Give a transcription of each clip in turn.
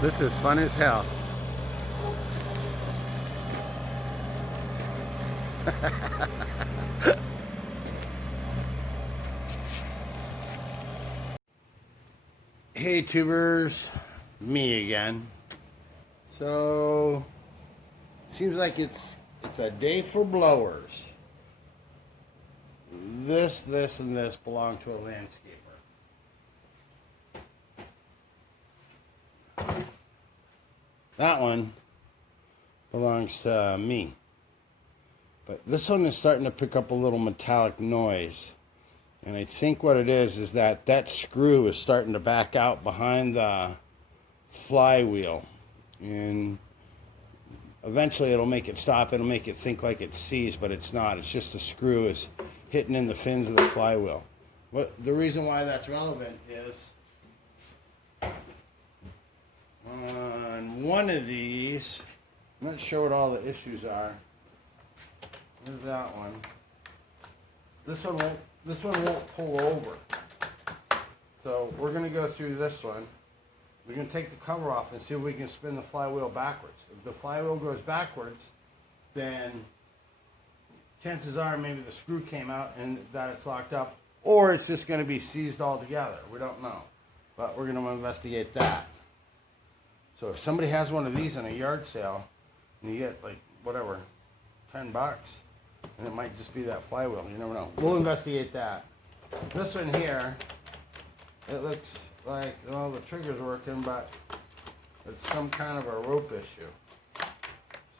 This is fun as hell. Hey tubers, me again. So seems like it's a day for blowers. This, and this belong to a landscaper. That one belongs to me. But this one is starting to pick up a little metallic noise. And I think what it is that screw is starting to back out behind the flywheel. And eventually it'll make it stop. It'll make it think like it's seized, but it's not. It's just the screw is hitting in the fins of the flywheel. But the reason why that's relevant is on one of these, I'm not sure what all the issues are. There's that one. This one won't pull over. So we're going to go through this one. We're going to take the cover off and see if we can spin the flywheel backwards. If the flywheel goes backwards, then chances are maybe the screw came out and that it's locked up, or it's just going to be seized altogether. We don't know. But we're going to investigate that. So if somebody has one of these in a yard sale, and you get like, whatever, $10, and it might just be that flywheel. You never know. We'll investigate that. This one here, it looks like, well, the trigger's working, but it's some kind of a rope issue.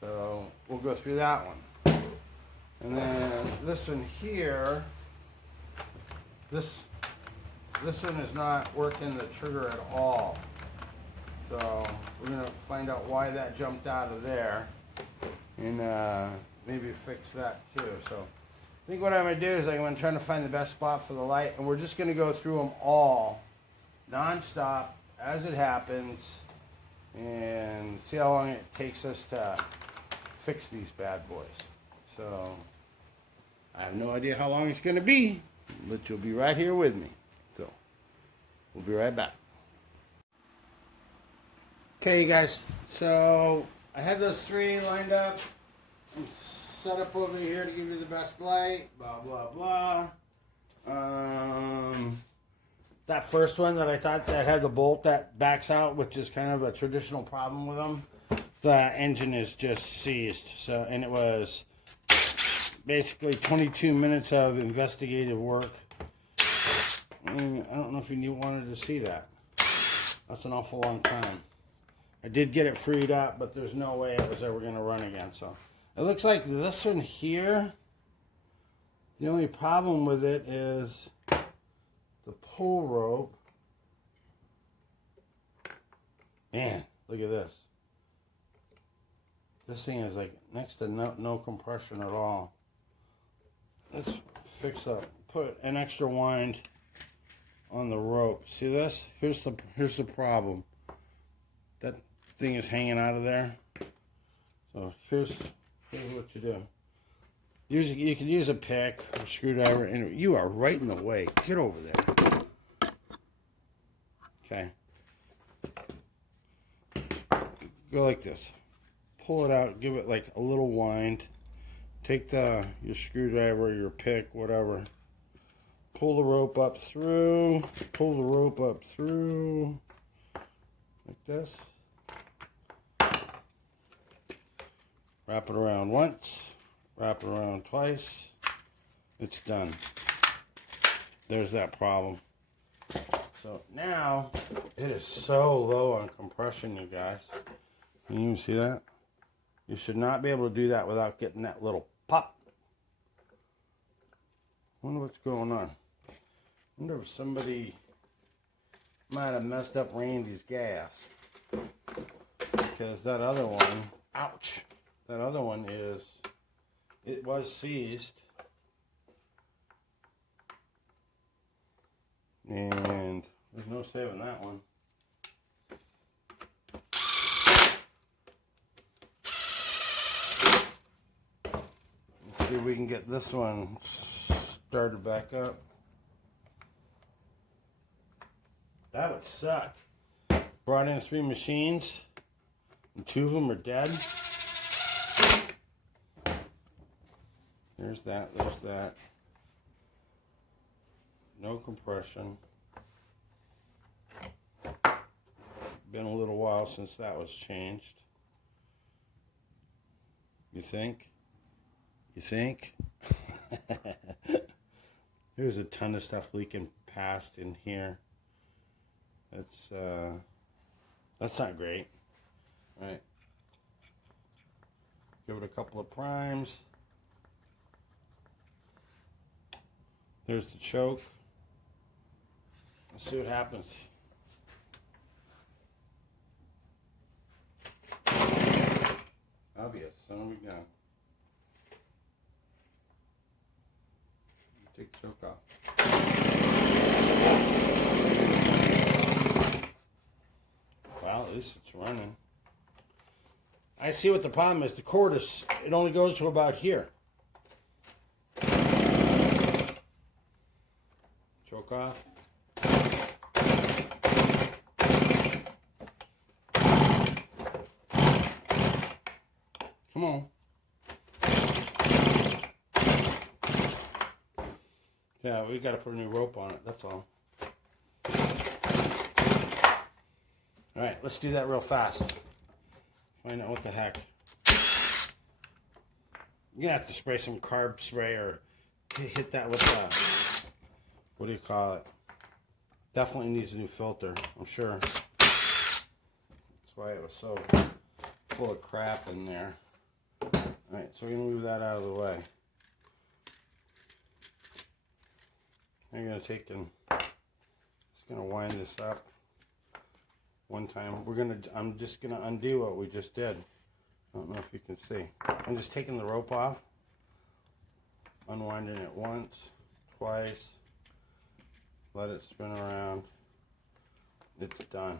So we'll go through that one. And then this one here, this one is not working the trigger at all. So we're going to find out why that jumped out of there. And maybe fix that too. So I think what I'm going to do is I'm going to try to find the best spot for the light, and we're just going to go through them all non-stop as it happens and see how long it takes us to fix these bad boys. So I have no idea how long it's going to be, but you'll be right here with me. So we'll be right back. Okay, you guys, so I had those three lined up. I'm set up over here to give you the best light, blah, blah, blah. That first one that I thought that had the bolt that backs out, which is kind of a traditional problem with them, the engine is just seized. So, and it was basically 22 minutes of investigative work. And I don't know if you wanted to see that. That's an awful long time. I did get it freed up, but there's no way it was ever going to run again. So it looks like this one here, the only problem with it is the pull rope. Man, look at this. This thing is like next to no compression at all. Let's fix up, put an extra wind on the rope. See this? Here's the problem. That thing is hanging out of there. So here's what you do. You can use a pick or screwdriver, and you are right in the way. Get over there. Okay. Go like this. Pull it out. Give it like a little wind. Take your screwdriver, your pick, whatever. Pull the rope up through. Pull the rope up through. Like this. Wrap it around once. Wrap it around twice. It's done. There's that problem. So now it is so low on compression, you guys. Can you even see that? You should not be able to do that without getting that little pop. I wonder what's going on. I wonder if somebody might have messed up Randy's gas. Because that other one, ouch, that other one it was seized. And there's no saving that one. Let's see if we can get this one started back up. That would suck. Brought in 3 machines, and 2 of them are dead. There's that, there's that. No compression. Been a little while since that was changed. You think? You think? There's a ton of stuff leaking past in here. That's not great. All right. Give it a couple of primes. There's the choke. Let's see what happens. Obvious, son of a gun. Take the choke off. Well, at least it's running. I see what the problem is. The cord is, it only goes to about here. Choke off. Come on. Yeah, we got to put a new rope on it, that's all. Alright, let's do that real fast. Find out what the heck. You're going to have to spray some carb spray or hit that with what do you call it? Definitely needs a new filter, I'm sure. That's why it was so full of crap in there. Alright, so we're going to move that out of the way. I'm going to take and just going to wind this up one time. I'm just going to undo what we just did. I don't know if you can see. I'm just taking the rope off, unwinding it once, twice, let it spin around. It's done.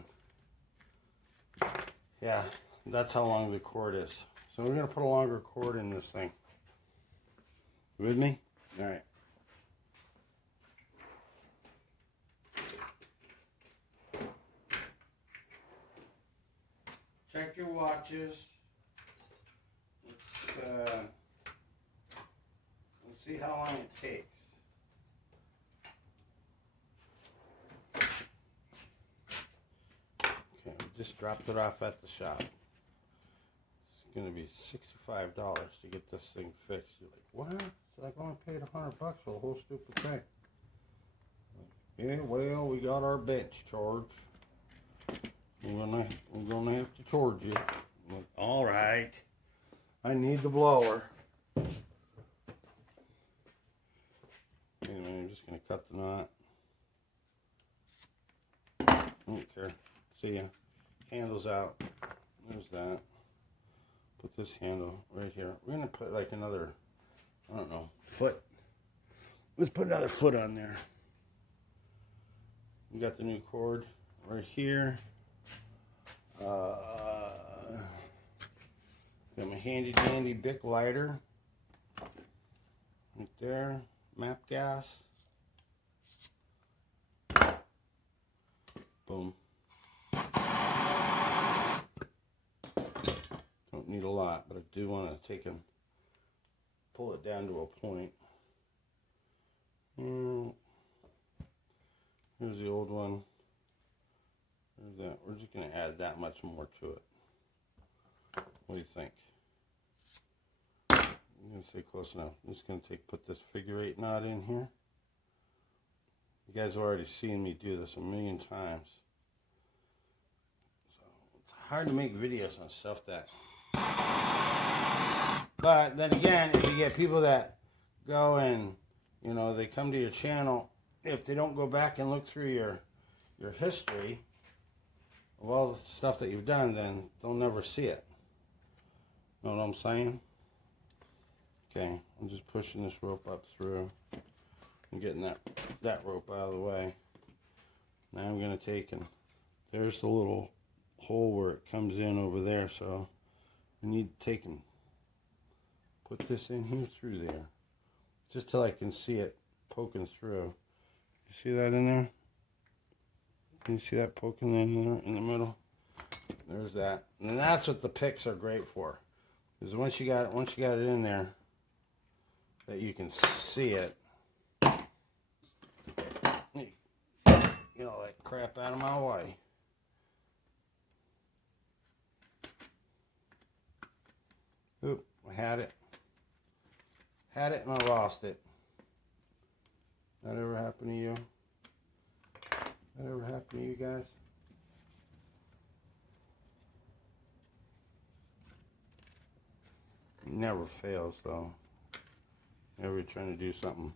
Yeah, that's how long the cord is. So we're going to put a longer cord in this thing. You with me? All right. Check your watches. Let's see how long it takes. Okay, we just dropped it off at the shop. It's going to be $65 to get this thing fixed. You're like, what? So I only paid $100 for the whole stupid thing. Yeah, well, we got our bench charge. We're gonna have to charge you. Like, all right. I need the blower. Anyway, I'm just gonna cut the knot. I don't care. See ya. Handle's out. There's that. Put this handle right here. We're gonna put like another, I don't know, foot. Let's put another foot on there. We got the new cord right here. Got my handy dandy Bic lighter right there, map gas, boom. Don't need a lot, but I do want to take and pull it down to a point. Here's the old one. There's that. We're just going to add that much more to it. What do you think? I'm going to say close enough. I'm just going to put this figure 8 knot in here. You guys have already seen me do this a million times. So it's hard to make videos on stuff that. But then again, if you get people that go and, you know, they come to your channel, if they don't go back and look through your history of all the stuff that you've done, then they'll never see it. Know what I'm saying? Okay, I'm just pushing this rope up through and getting that rope out of the way. Now I'm going to take and there's the little hole where it comes in over there, so I need to take and put this in here through there just till I can see it poking through. You see that in there? Can you see that poking in there in the middle? There's that. And that's what the picks are great for. Because once you got it in there, that you can see it. You know, like crap out of my way. Oop, I had it. Had it and I lost it. That ever happened to you? That ever happened to you guys? It never fails though. Whenever you're trying to do something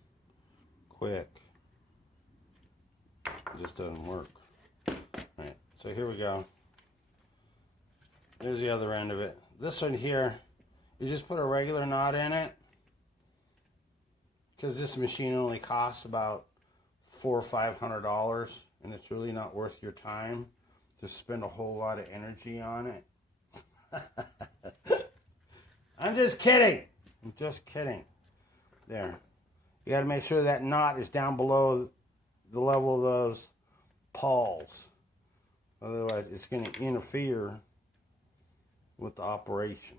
quick, it just doesn't work. Alright, so here we go. There's the other end of it. This one here, you just put a regular knot in it, because this machine only costs about $400 or $500, and it's really not worth your time to spend a whole lot of energy on it. I'm just kidding. I'm just kidding. There. You got to make sure that knot is down below the level of those pawls. Otherwise, it's going to interfere with the operation.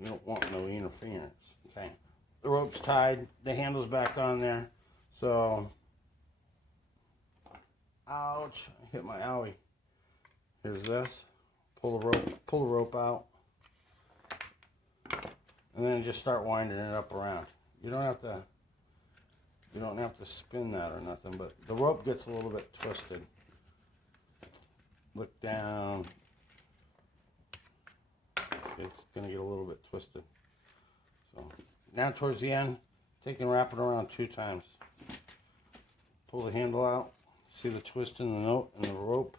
You don't want no interference. Okay. The rope's tied. The handle's back on there. So, ouch. I hit my owie. Here's this. Pull the rope out. And then just start winding it up around. You don't have to spin that or nothing, but the rope gets a little bit twisted. Look down. It's going to get a little bit twisted. So now towards the end, take and wrap it around 2 times. Pull the handle out. See the twist in the note and the rope.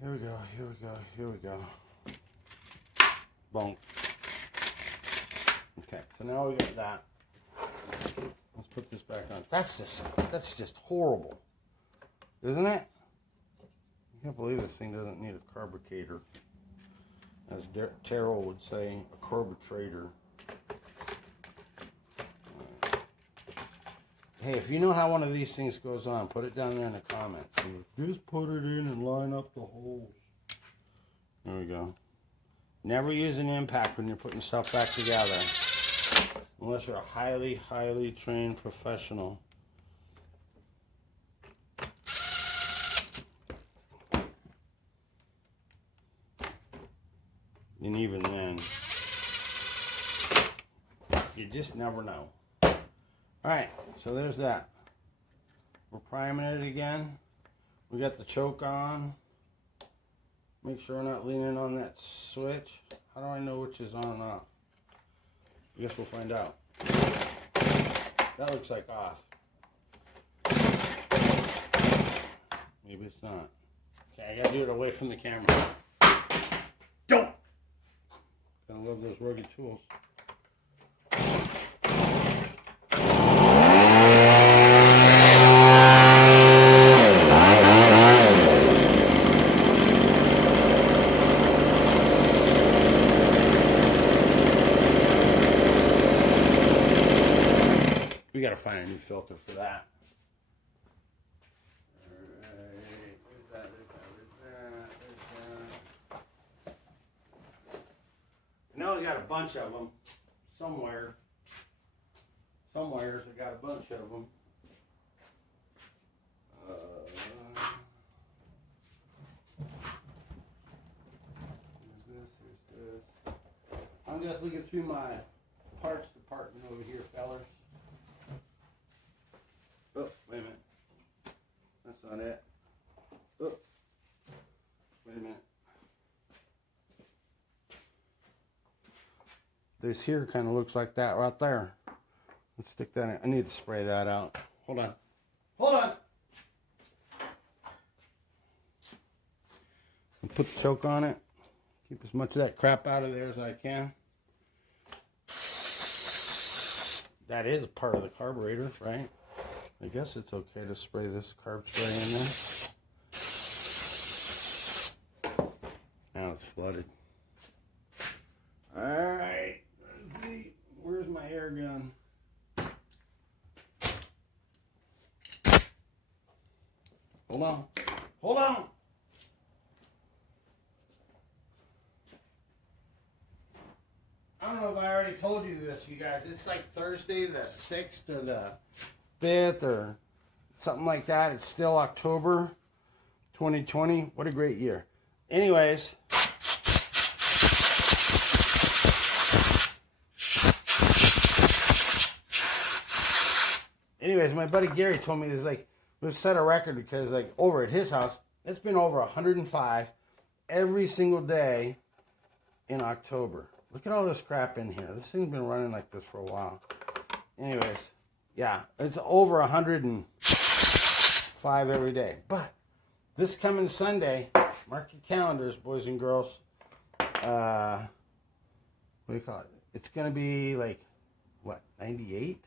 Here we go, here we go, here we go. Bonk. Okay, so now we got that. Let's put this back on. That's just horrible, isn't it? I can't believe this thing doesn't need a carburetor. As Terrell would say, a carburetor. Hey, if you know how one of these things goes on, put it down there in the comments. Just put it in and line up the holes. There we go. Never use an impact when you're putting stuff back together. Unless you're a highly, highly trained professional. And even then, you just never know. Alright, so there's that. We're priming it again. We got the choke on. Make sure we're not leaning on that switch. How do I know which is on and off? I guess we'll find out. That looks like off. Maybe it's not. Okay, I gotta do it away from the camera. Don't! Gonna love those rugged tools. We gotta find a new filter for that. I know I got a bunch of them somewhere. Somewheres I got a bunch of them. Here's this. I'm just looking through my parts department over here, fellers. Oh, wait a minute. That's not it. Oh, wait a minute. This here kind of looks like that right there. Let's stick that in. I need to spray that out. Hold on. Hold on. And put the choke on it. Keep as much of that crap out of there as I can. That is part of the carburetor, right? I guess it's okay to spray this carb spray in there. Now it's flooded. Alright, let's see. Where's my air gun? Hold on. Hold on. I don't know if I already told you this, you guys. It's like Thursday the 6th or the 5th or something like that. It's still October 2020. What a great year. Anyways. My buddy Gary told me this, like, we've set a record because, like, over at his house, it's been over 105 every single day in October. Look at all this crap in here. This thing's been running like this for a while. Anyways, yeah, it's over 105 every day. But this coming Sunday, mark your calendars, boys and girls. What do you call it? It's going to be like, what, 98?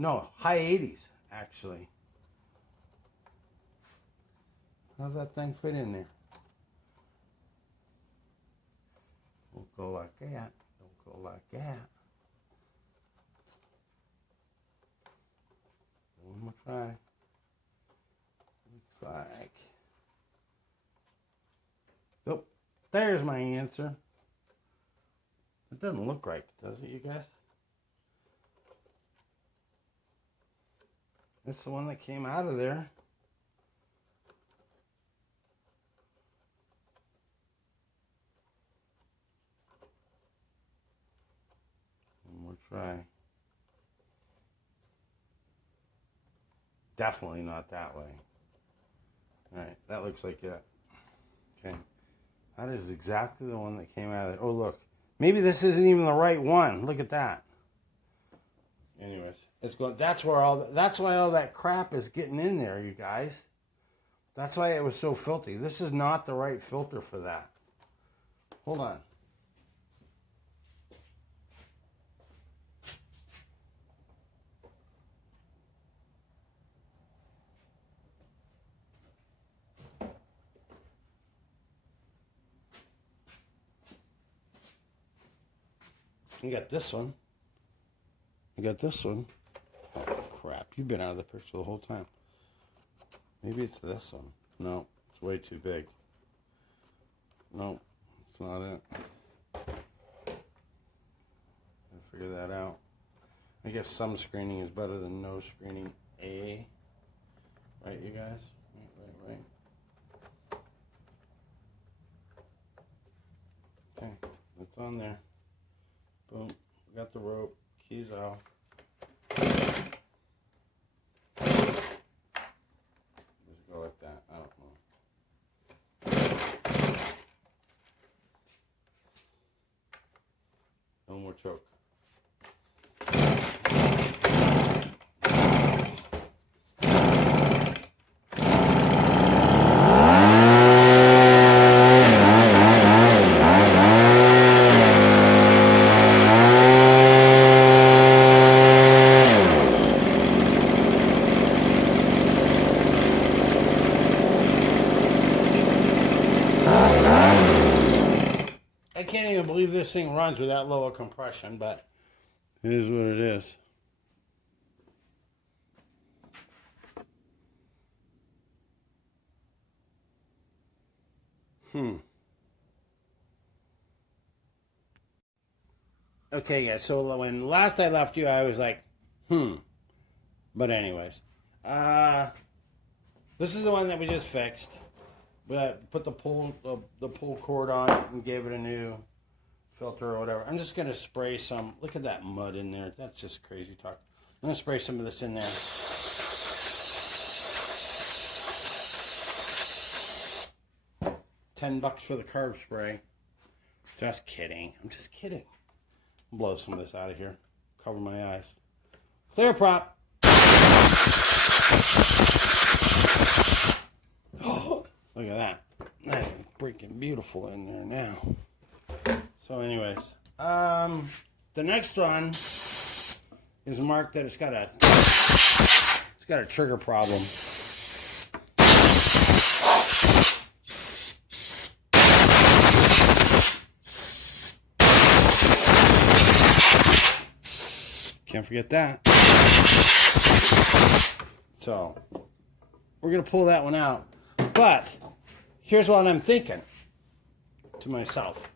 No, high 80s, actually. How's that thing fit in there? Don't go like that. Don't go like that. One more try. Looks like. Oh, there's my answer. It doesn't look right, does it, you guys? It's the one that came out of there. One more try. Definitely not that way. Alright, that looks like that. Okay. That is exactly the one that came out of there. Oh, look. Maybe this isn't even the right one. Look at that. Anyways, it's going. That's why all that crap is getting in there, you guys. That's why it was so filthy. This is not the right filter for that. Hold on. You got this one. I got this one. Oh, crap. You've been out of the picture the whole time. Maybe it's this one. No, it's way too big. No, it's not it. I'll figure that out. I guess some screening is better than no screening. A. Right, you guys? Right. Okay, that's on there. Boom. Got the rope. Keys off. Just go like that. I don't know. No more choke. I can't even believe this thing runs with that low of compression, but it is what it is. Okay, guys, so when last I left you, I was like, But anyways, this is the one that we just fixed. We put the pull cord on it and gave it a new filter or whatever. I'm just going to spray some. Look at that mud in there. That's just crazy talk. I'm going to spray some of this in there. $10 for the carb spray. Just kidding. I'm just kidding. I'll blow some of this out of here. Cover my eyes. Clear prop. Oh, look at that. That is freaking beautiful in there now. So anyways, the next one is marked that it's got a trigger problem. Can't forget that. So we're gonna pull that one out. But here's what I'm thinking to myself.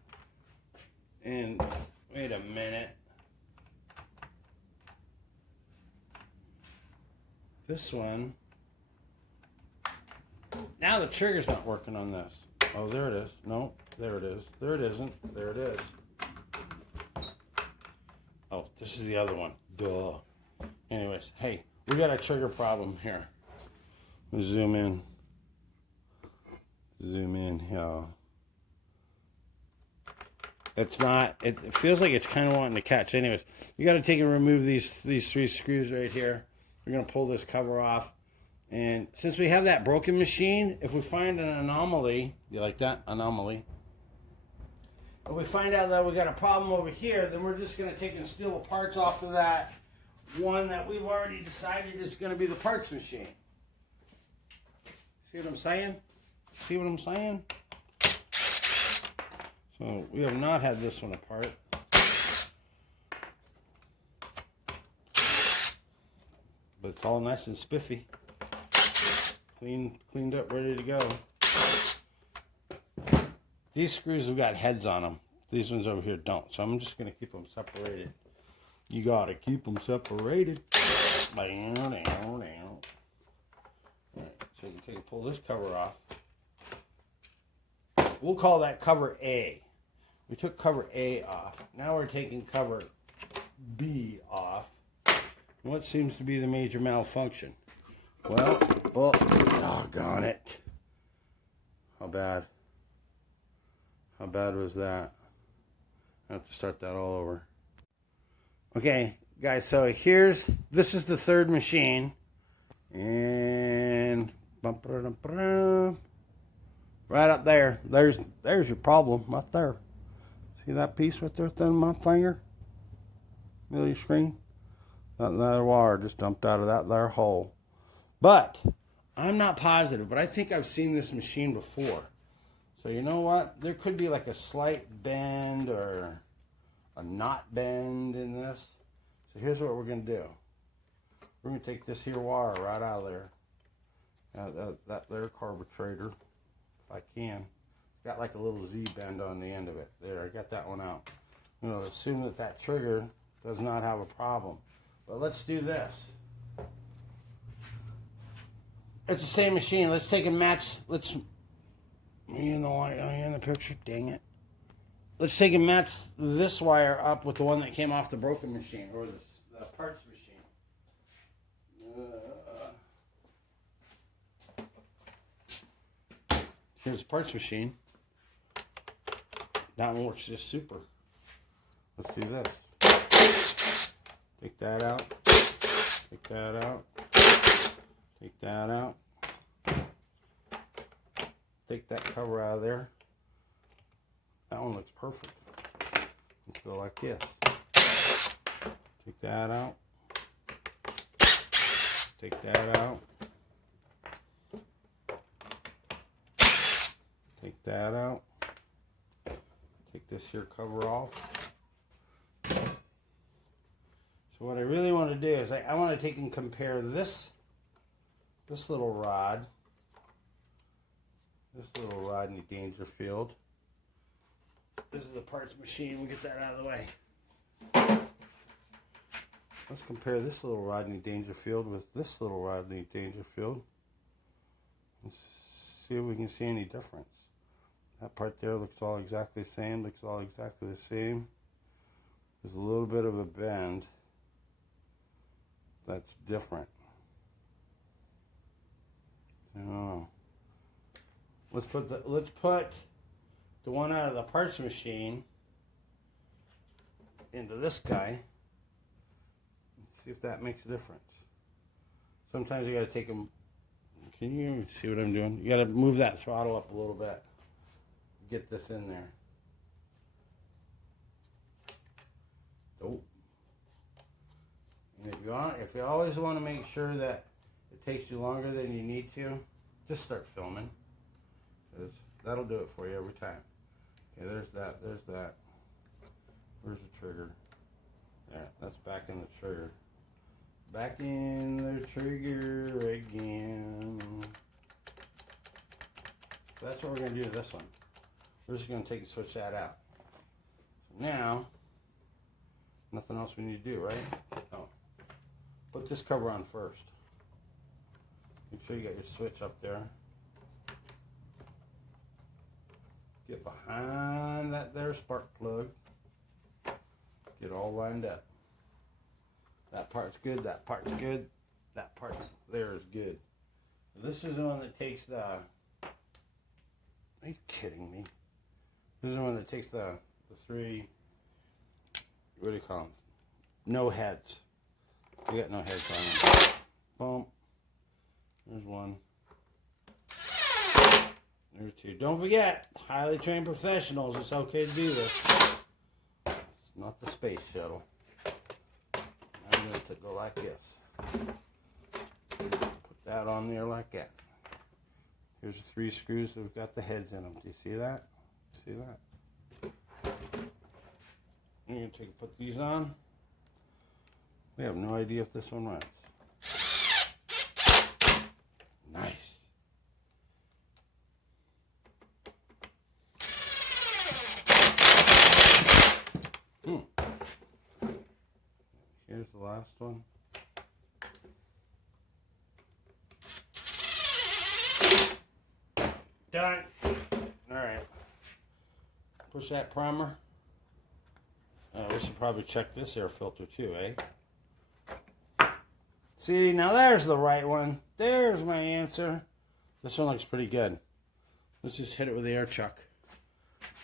And wait a minute. This one. Now the trigger's not working on this. Oh, there it is. No, there it is. There it isn't. There it is. Oh, this is the other one. Duh. Anyways, hey, we got a trigger problem here. Let's zoom in. Zoom in here. It's not, it feels like it's kind of wanting to catch. Anyways, you got to take and remove these 3 screws right here. We're going to pull this cover off. And since we have that broken machine, if we find an anomaly, you like that? Anomaly. If we find out that we got a problem over here, then we're just going to take and steal the parts off of that one that we've already decided is going to be the parts machine. See what I'm saying? See what I'm saying? So we have not had this one apart. But it's all nice and spiffy. Cleaned up, ready to go. These screws have got heads on them. These ones over here don't. So I'm just going to keep them separated. You got to keep them separated. Alright, so you take and pull this cover off. We'll call that cover A. We took cover A off. Now we're taking cover B off. What seems to be the major malfunction? Well, oh, doggone it. How bad? How bad was that? I have to start that all over. Okay, guys, so this is the third machine. And right up there, there's your problem right there. See that piece right there within my finger? Middle of your screen? That there wire just dumped out of that there hole. But I'm not positive, but I think I've seen this machine before. So you know what? There could be like a slight bend or a knot bend in this. So here's what we're going to do. We're going to take this here wire right out of there. That there carburetor, if I can. Got like a little Z bend on the end of it. There, I got that one out. I'm going to assume that that trigger does not have a problem. But let's do this. It's the same machine. Let's take a match. Let's. Are you in the light? Are you in the picture? Dang it. Let's take and match this wire up with the one that came off the broken machine, or the parts machine. Here's the parts machine. That one works just super. Let's do this. Take that out. Take that out. Take that out. Take that cover out of there. That one looks perfect. Let's go like this. Take that out. Take that out. Take that out. Take this here cover off. So what I really want to do is I want to take and compare this little rod. This little Rodney Dangerfield. This is the parts machine. We'll get that out of the way. Let's compare this little Rodney Dangerfield with this little Rodney Dangerfield. Let's see if we can see any difference. That part there looks all exactly the same. Looks all exactly the same. There's a little bit of a bend that's different. Oh. Let's put the one out of the parts machine into this guy and see if that makes a difference. Sometimes you got to take them. Can you see what I'm doing? You got to move that throttle up a little bit. Get this in there. Oh. And if you always want to make sure that it takes you longer than you need to, just start filming. Because that'll do it for you every time. Okay, there's that. There's that. Where's the trigger? There, that's back in the trigger. Back in the trigger again. So that's what we're going to do to this one. We're just going to take and switch that out. So now, nothing else we need to do, right? Oh. Put this cover on first. Make sure you got your switch up there. Get behind that there spark plug. Get all lined up. That part's good, that part's good, that part there is good. This is the one that takes the... Are you kidding me? This is the one that takes the three... What do you call them? No heads. We got no heads on them. Boom. There's one. There's two. Don't forget, highly trained professionals, it's okay to do this. It's not the space shuttle. I'm going to go like this. Put that on there like that. Here's the 3 screws that have got the heads in them. Do you see that? See that? And you're going to put these on. We have no idea if this one runs. Nice. Here's the last one. Done. Alright. Push that primer. We should probably check this air filter too, eh? See, now there's the right one. There's my answer. This one looks pretty good. Let's just hit it with the air chuck.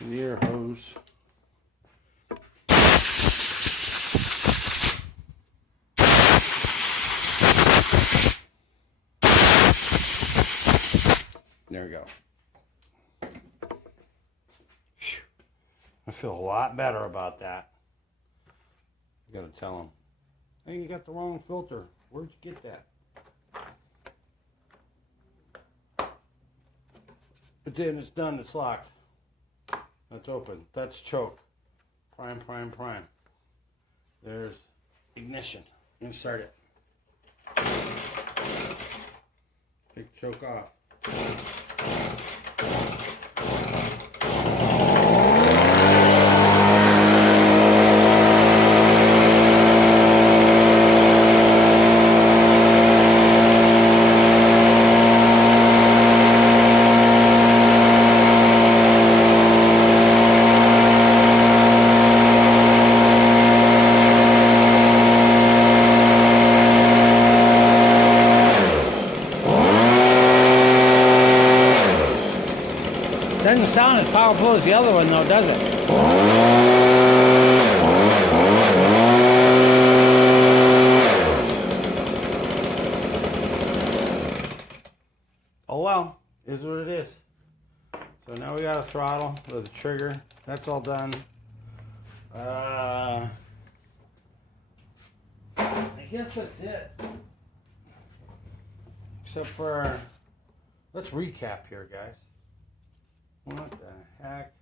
The air hose. There we go. Whew. I feel a lot better about that. I gotta tell them, hey, you got the wrong filter. Where'd you get that? It's in, it's done, it's locked. That's open. That's choke. Prime, prime, prime. There's ignition. Insert it. Take the choke off. Doesn't sound as powerful as the other one though, does it? Oh well, is what it is. So now we got a throttle with a trigger. That's all done. I guess that's it. Except for, let's recap here, guys. What the heck?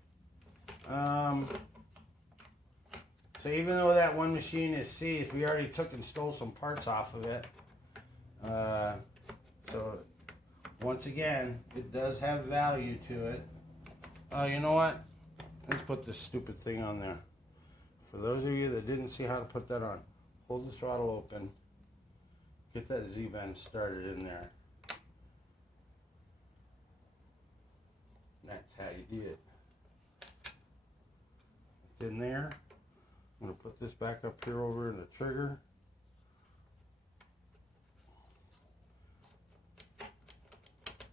So even though that one machine is seized, we already took and stole some parts off of it. So once again, it does have value to it. You know what? Let's put this stupid thing on there. For those of you that didn't see how to put that on, hold the throttle open. Get that Z-bend started in there. That's how you do it. It's in there. I'm going to put this back up here over in the trigger.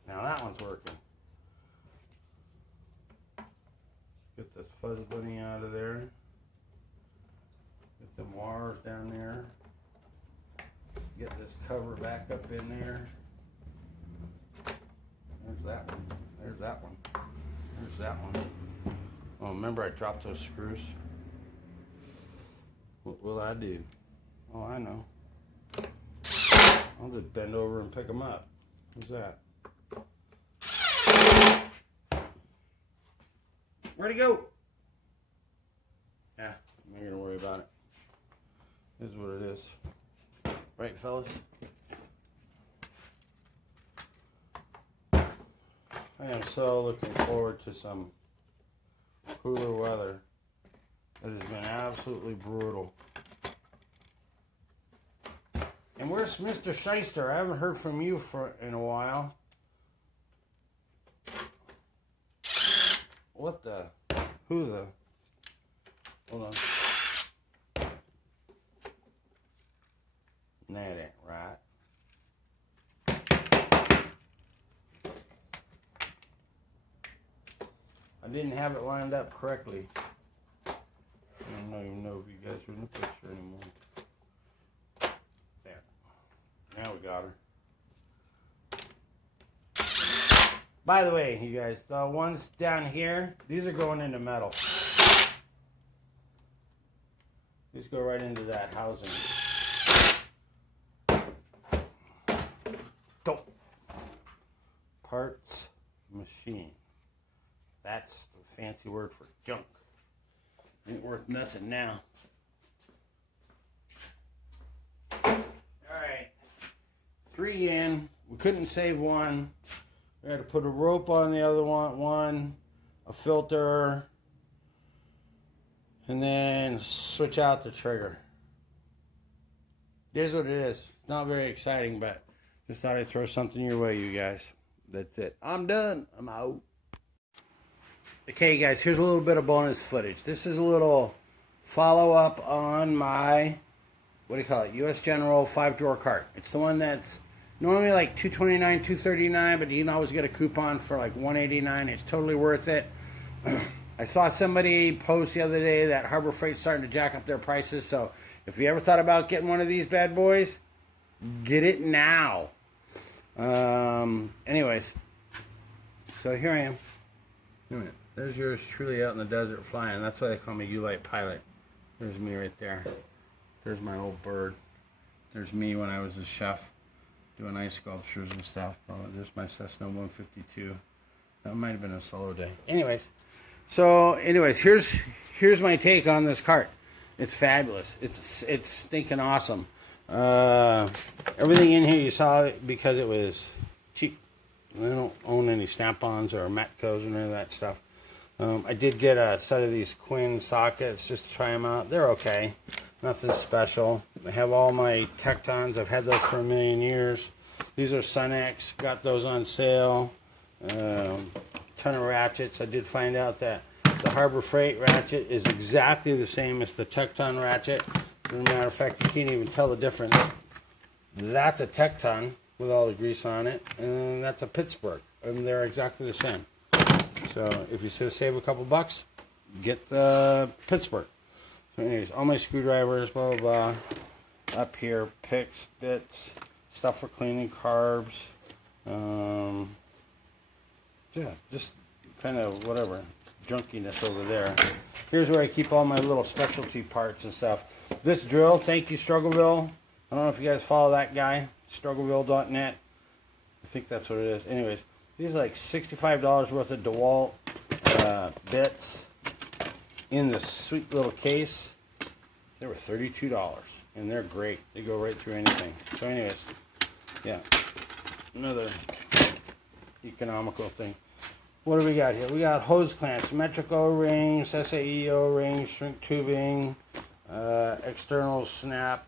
Now that one's working. Get this fuzz bunny out of there. Get them wires down there. Get this cover back up in there. There's that one. There's that one. There's that one. Oh, remember I dropped those screws? What will I do? Oh, I know. I'll just bend over and pick them up. Who's that? Where'd he go? Yeah, I'm not gonna worry about it. This is what it is. Right, fellas? I am so looking forward to some cooler weather. It has been absolutely brutal. And where's Mr. Shyster? I haven't heard from you in a while. What the? Who the? Hold on. That ain't right. I didn't have it lined up correctly. I don't even know if you guys are in the picture anymore. There. Now we got her. By the way, you guys, the ones down here, these are going into metal. These go right into that housing. Parts machine. That's the fancy word for junk. Ain't worth nothing now. Alright. 3 in. We couldn't save one. We had to put a rope on the other one, a filter, and then switch out the trigger. Here's what it is. Not very exciting, but just thought I'd throw something your way, you guys. That's it. I'm done. I'm out. Okay, guys, here's a little bit of bonus footage. This is a little follow-up on my, what do you call it, US General 5-drawer cart. It's the one that's normally like $229, $239, but you can always get a coupon for like $189. It's totally worth it. I saw somebody post the other day that Harbor Freight's starting to jack up their prices, so if you ever thought about getting one of these bad boys, get it now. Anyways, so here I am. Wait a minute. There's yours truly out in the desert flying. That's why they call me U-Light Pilot. There's me right there. There's my old bird. There's me when I was a chef doing ice sculptures and stuff. Oh, there's my Cessna 152. That might have been a solo day. Anyways, here's my take on this cart. It's fabulous. It's stinking awesome. Everything in here you saw because it was cheap. I don't own any Snap-ons or Matcos or none of that stuff. I did get a set of these Quinn sockets just to try them out. They're okay. Nothing special. I have all my Tectons. I've had those for a million years. These are Sunex. Got those on sale. Ton of ratchets. I did find out that the Harbor Freight ratchet is exactly the same as the Tecton ratchet. As a matter of fact, you can't even tell the difference. That's a Tecton with all the grease on it, and that's a Pittsburgh, and they're exactly the same. So if you save a couple bucks, get the Pittsburgh. So anyways, all my screwdrivers, blah, blah, blah. Up here, picks, bits, stuff for cleaning carbs. Yeah, just kind of whatever, junkiness over there. Here's where I keep all my little specialty parts and stuff. This drill, thank you, Struggleville. I don't know if you guys follow that guy, struggleville.net. I think that's what it is. Anyways, these are like $65 worth of DeWalt bits in this sweet little case. They were $32, and they're great. They go right through anything. So anyways, yeah, another economical thing. What do we got here? We got hose clamps, metric O-rings, SAE O-rings, shrink tubing, external snap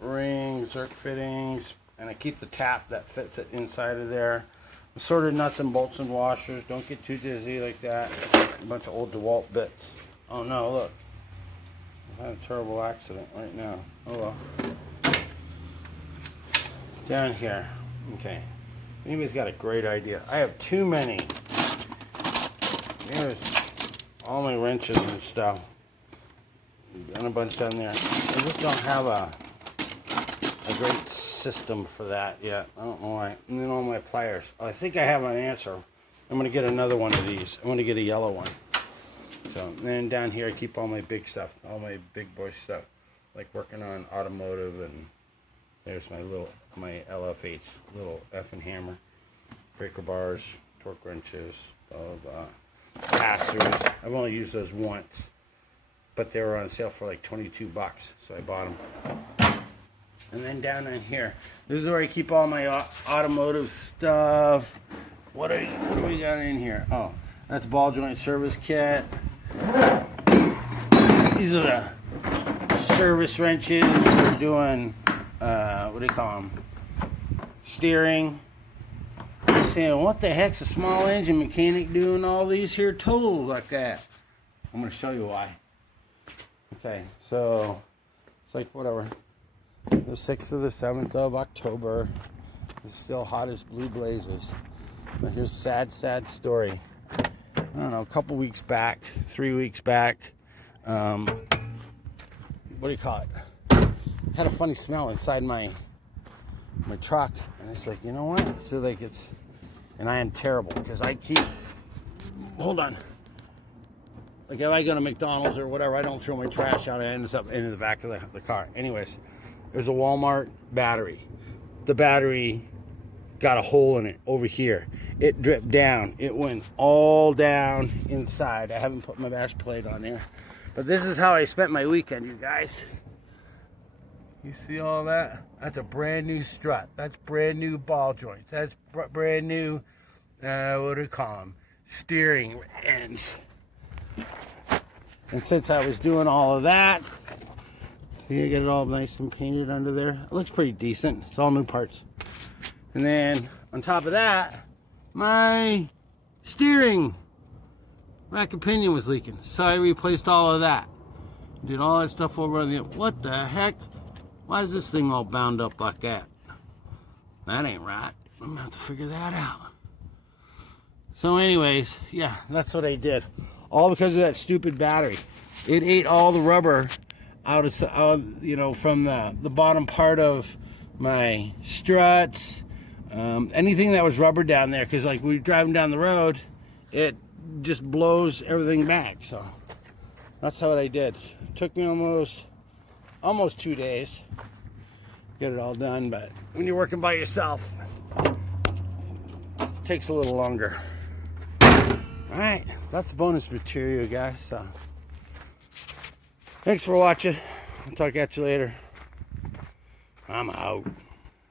rings, Zerk fittings, and I keep the tap that fits it inside of there. Assorted nuts and bolts and washers. Don't get too dizzy like that. A bunch of old DeWalt bits. Oh no, look. I had a terrible accident right now. Oh well. Down here. Okay. Anybody's got a great idea. I have too many. Here's all my wrenches and stuff. And a bunch down there. I just don't have a great system for that yet. I don't know why. And then all my pliers. I think I have an answer. I'm going to get another one of these. I'm going to get a yellow one. So then down here I keep all my big stuff, all my big boy stuff, like working on automotive, and there's my LFH, little effing hammer, breaker bars, torque wrenches, blah, blah, blah. Pass-throughs. I've only used those once, but they were on sale for like 22 bucks, so I bought them. And then down in here, this is where I keep all my automotive stuff, what do we got in here? Oh, that's ball joint service kit. These are the service wrenches for doing, what do you call them? Steering. Saying, what the heck's a small engine mechanic doing all these here tools like that? I'm going to show you why. Okay, so it's like whatever. The 6th or the 7th of October. It's still hot as blue blazes. But here's a sad story. I don't know, a couple weeks back, 3 weeks back, what do you call it? Had a funny smell inside my truck, and it's like, you know what? So like it's, and I am terrible because I keep, hold on. Like if I go to McDonald's or whatever, I don't throw my trash out. It ends up into the back of the car. Anyways, there's a Walmart battery. The battery got a hole in it over here. It dripped down. It went all down inside. I haven't put my bash plate on there. But this is how I spent my weekend, you guys. You see all that? That's a brand new strut. That's brand new ball joints. That's brand new, what do you call them? Steering ends. And since I was doing all of that, you get it all nice and painted under there. It looks pretty decent. It's all new parts. And then on top of that, my steering rack and pinion was leaking. So I replaced all of that. Did all that stuff over on the, what the heck? Why is this thing all bound up like that? That ain't right. I'm gonna have to figure that out. So anyways, yeah, that's what I did. All because of that stupid battery. It ate all the rubber out of, you know, from the bottom part of my struts. Anything that was rubber down there, because like we were driving down the road, it just blows everything back. So that's what I did. It took me almost 2 days to get it all done, but when you're working by yourself, it takes a little longer. All right, that's bonus material, guys. So thanks for watching. I'll talk at you later. I'm out.